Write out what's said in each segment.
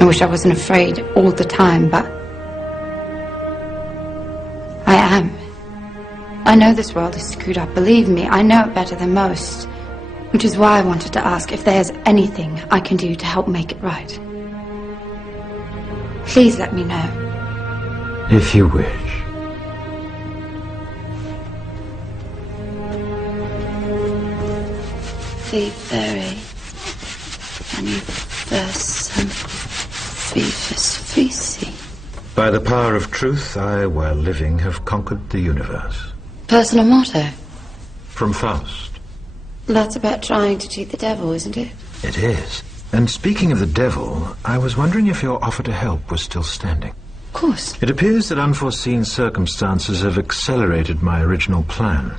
I wish I wasn't afraid all the time, but I am. I know this world is screwed up, believe me, I know it better than most. Which is why I wanted to ask if there's anything I can do to help make it right. Please let me know. If you wish. Fee Fairy, Anniversum, Fifus Fisi. By the power of truth, I, while living, have conquered the universe. Personal motto? From Faust. That's about trying to cheat the devil, isn't it? It is. And speaking of the devil, I was wondering if your offer to help was still standing. Of course. It appears that unforeseen circumstances have accelerated my original plan.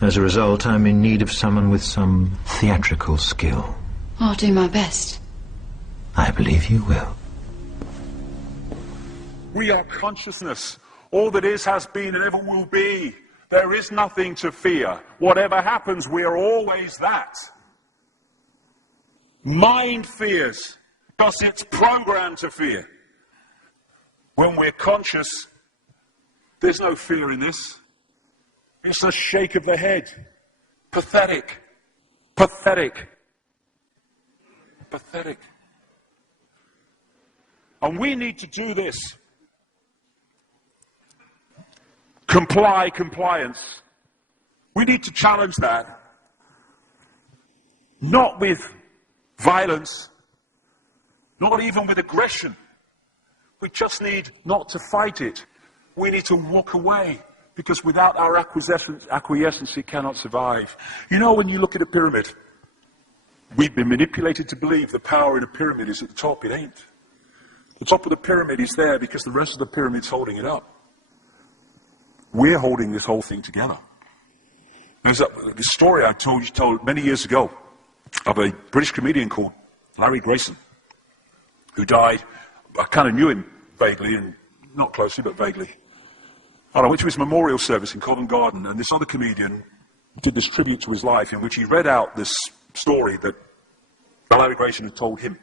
As a result, I'm in need of someone with some theatrical skill. I'll do my best. I believe you will. We are consciousness. All that is, has been, and ever will be. There is nothing to fear. Whatever happens, we are always that. Mind fears, because it's programmed to fear. When we're conscious, there's no fear in this. It's a shake of the head. Pathetic. Pathetic. Pathetic. And we need to do this. Compliance. We need to challenge that. Not with violence, not even with aggression. We just need not to fight it. We need to walk away, because without our acquiescence it cannot survive. You know, when you look at a pyramid, we've been manipulated to believe the power in a pyramid is at the top. It ain't. The top of the pyramid is there because the rest of the pyramid's holding it up. We're holding this whole thing together. There's this story I told many years ago of a British comedian called Larry Grayson, who died. I kind of knew him vaguely, and not closely, but vaguely. And I went to his memorial service in Covent Garden, and this other comedian did this tribute to his life, in which he read out this story that Larry Grayson had told him.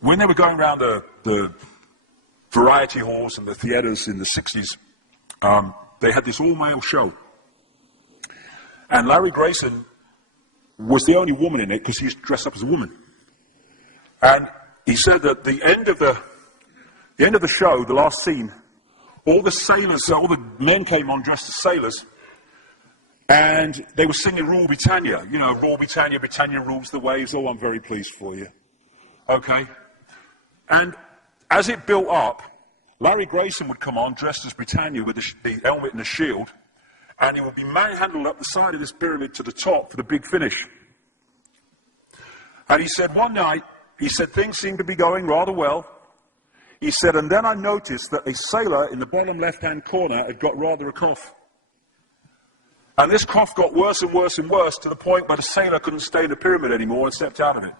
When they were going around the variety halls and the theatres in the 60s, they had this all-male show. And Larry Grayson was the only woman in it because he was dressed up as a woman. And he said that the end of the show, the last scene, all the sailors, all the men came on dressed as sailors, and they were singing Rule Britannia. You know, Rule Britannia, Britannia rules the waves. Oh, I'm very pleased for you. Okay? And as it built up, Larry Grayson would come on dressed as Britannia with the helmet and the shield, and he would be manhandled up the side of this pyramid to the top for the big finish. And he said one night, he said things seemed to be going rather well. He said, and then I noticed that a sailor in the bottom left-hand corner had got rather a cough. And this cough got worse and worse and worse to the point where the sailor couldn't stay in the pyramid anymore and stepped out of it.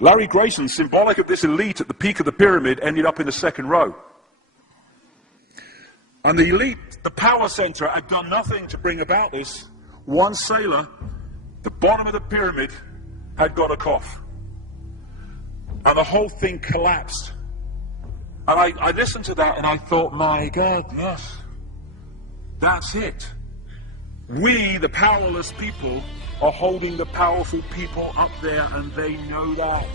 Larry Grayson, symbolic of this elite at the peak of the pyramid, ended up in the second row. And the elite, the power center, had done nothing to bring about this. One sailor, the bottom of the pyramid, had got a cough. And the whole thing collapsed. And I listened to that and I thought, my God, yes, that's it. We, the powerless people, are holding the powerful people up there, and they know that.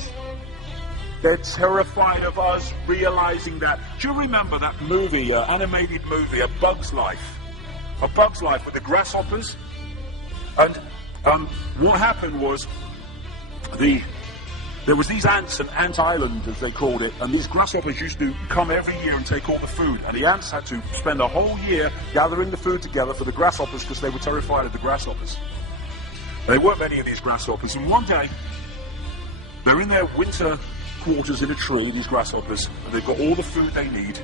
They're terrified of us realizing that. Do you remember that movie, animated movie, A Bug's Life? A Bug's Life with the grasshoppers? And what happened was, there was these ants, an ant island as they called it, and these grasshoppers used to come every year and take all the food, and the ants had to spend a whole year gathering the food together for the grasshoppers because they were terrified of the grasshoppers. There weren't many of these grasshoppers, and one day they're in their winter quarters in a tree, these grasshoppers, and they've got all the food they need,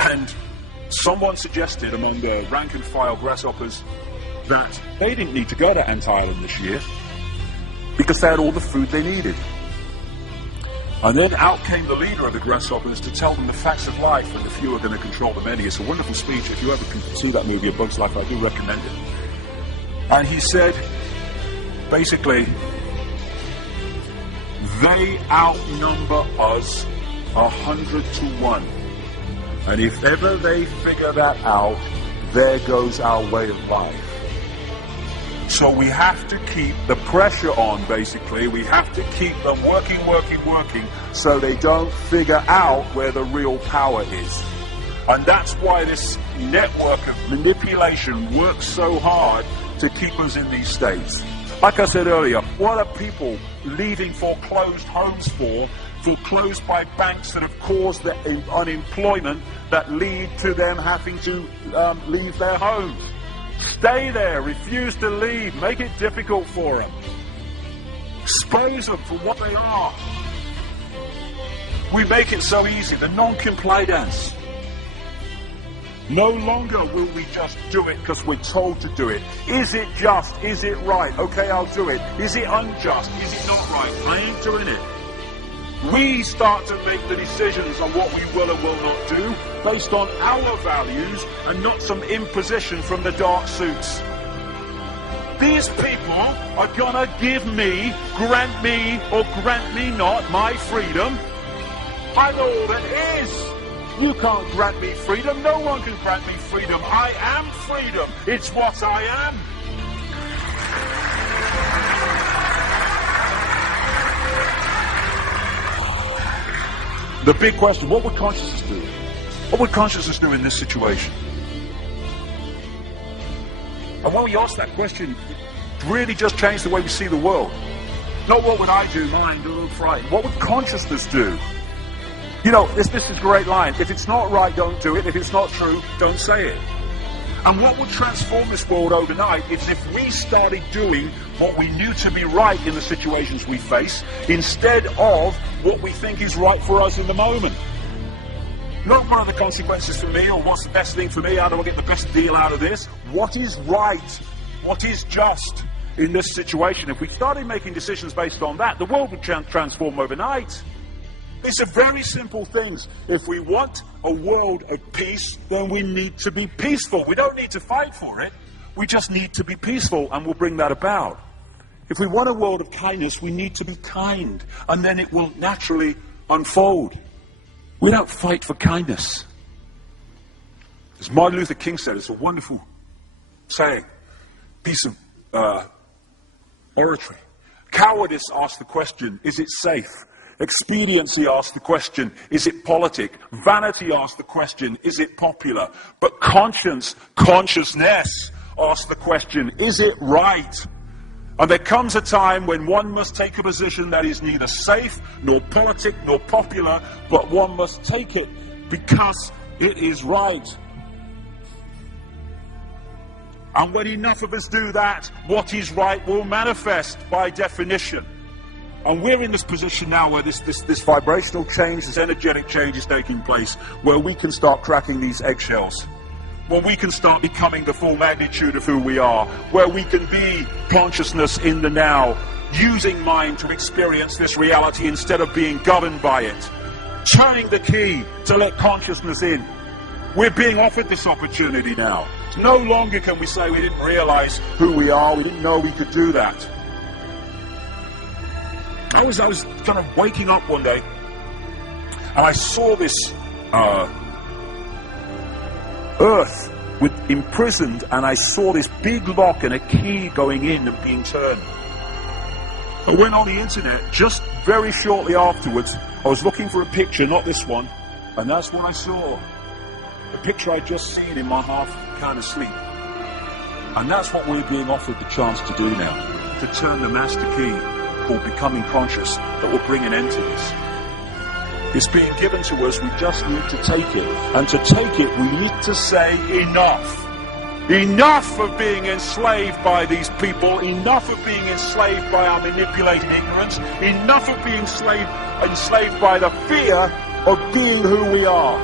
and someone suggested among the rank and file grasshoppers that they didn't need to go to Ant Island this year because they had all the food they needed. And then out came the leader of the grasshoppers to tell them the facts of life, and the few are going to control the many. It's a wonderful speech. If you ever can see that movie, A Bug's Life, I do recommend it. And he said, basically, They outnumber us 100 to 1. And if ever they figure that out, there goes our way of life. So we have to keep the pressure on, basically. We have to keep them working, so they don't figure out where the real power is. And that's why this network of manipulation works so hard to keep us in these states. Like I said earlier, what are people leaving foreclosed homes for? Foreclosed by banks that have caused the unemployment that lead to them having to leave their homes. Stay there, refuse to leave, make it difficult for them. Expose them for what they are. We make it so easy, the non-compliance. No longer will we just do it because we're told to do it. Is it just? Is it right? Okay, I'll do it. Is it unjust? Is it not right? I ain't doing it. We start to make the decisions on what we will and will not do based on our values and not some imposition from the dark suits. These people are gonna give me, grant me, or grant me not my freedom. I know all that is. You can't grant me freedom. No one can grant me freedom. I am freedom. It's what I am. The big question, what would consciousness do? What would consciousness do in this situation? And when we ask that question, it really just changed the way we see the world. Not what would I do, mind, or frightened. What would consciousness do? You know, this is a great line. If it's not right, don't do it. If it's not true, don't say it. And what would transform this world overnight is if we started doing what we knew to be right in the situations we face, instead of what we think is right for us in the moment. Not what are the consequences for me, or what's the best thing for me, how do I get the best deal out of this? What is right? What is just in this situation? If we started making decisions based on that, the world would transform overnight. These are very simple things. If we want a world of peace, then we need to be peaceful. We don't need to fight for it. We just need to be peaceful, and we'll bring that about. If we want a world of kindness, we need to be kind, and then it will naturally unfold. We don't fight for kindness. As Martin Luther King said, it's a wonderful saying, piece of oratory. Cowardice asks the question, is it safe? Expediency asks the question, is it politic? Vanity asks the question, is it popular? But consciousness asks the question, is it right? And there comes a time when one must take a position that is neither safe, nor politic, nor popular, but one must take it because it is right. And when enough of us do that, what is right will manifest by definition. And we're in this position now where this vibrational change, this energetic change is taking place, where we can start cracking these eggshells, where we can start becoming the full magnitude of who we are, where we can be consciousness in the now, using mind to experience this reality instead of being governed by it, turning the key to let consciousness in. We're being offered this opportunity now. No longer can we say we didn't realize who we are, we didn't know we could do that. I was kind of waking up one day, and I saw this earth imprisoned, and I saw this big lock and a key going in and being turned. I went on the internet just very shortly afterwards. I was looking for a picture, not this one, and that's what I saw. The picture I'd just seen in my half kind of sleep. And that's what we're being offered the chance to do now, to turn the master key called becoming conscious that will bring an end to this. It's being given to us, we just need to take it. And to take it, we need to say enough. Enough of being enslaved by these people, enough of being enslaved by our manipulated ignorance, enough of being enslaved by the fear of being who we are.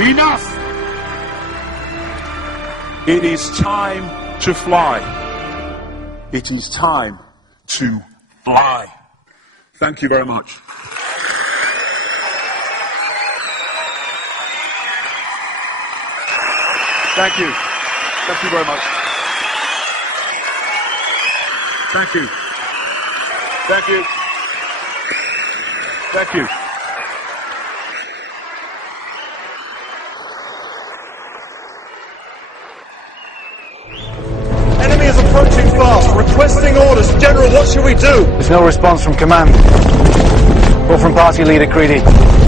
Enough! It is time to fly. It is time to fly. Thank you very much. Thank you. Thank you very much. Thank you. Thank you. Thank you. Enemy is approaching fast. Requesting orders. General, what should we do? There's no response from command or from party leader Creedy.